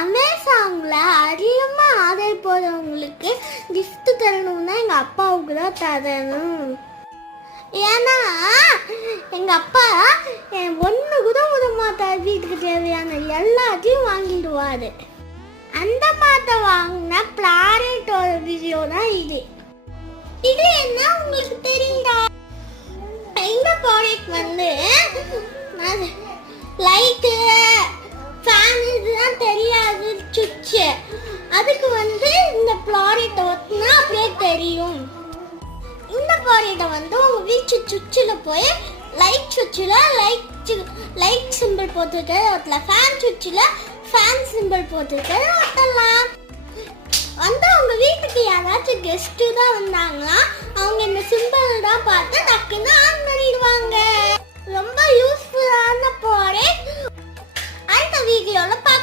அமேசான்ல அதிகமாக order போடுறவங்களுக்கு gift தரணும்னா எங்கள் அப்பாவுக்கு தான் தரணும். ஏன்னா எங்கள் அப்பா ஒன்று கூட விட மாட்டார். வீட்டுக்கு தேவையான எல்லாத்தையும் வாங்கிடுவார். அந்த மாதிரி வாங்கின ப்ராடக்டோட வீடியோ தான் இது. இது என்ன உங்களுக்கு தெரியுதா? இந்த ப்ராடக்ட் வந்து லைட்டு ஃபேன் இதுதான் தெரியாது, சுவிட்சு. அதுக்கு வந்து இந்த ப்ராடக்டை ஒட்டினா அப்படியே தெரியும். இந்த ப்ராடக்டை வந்து உங்கள் வீட்டு சுவிட்சில் போய் லைட் சுவிட்சில் லைட் சிம்பிள் போட்டிருக்கிறது ஒட்டலாம், ஃபேன் சுவிட்சில் ஃபேன் சிம்பிள் போட்டிருக்கிறது ஒட்டலாம். வந்து அவங்க வீட்டுக்கு யாராச்சும் கெஸ்ட்டு தான் வந்தாங்களா, அவங்க இந்த சிம்பிள் தான் பார்த்து டக்குன்னு ஆன் பண்ணிடுவாங்க. ரொம்ப யூஸ்ஃபுல்லான ப்ராடக்ட். அடுத்த வீடியோவில் பார்க்கலாம்.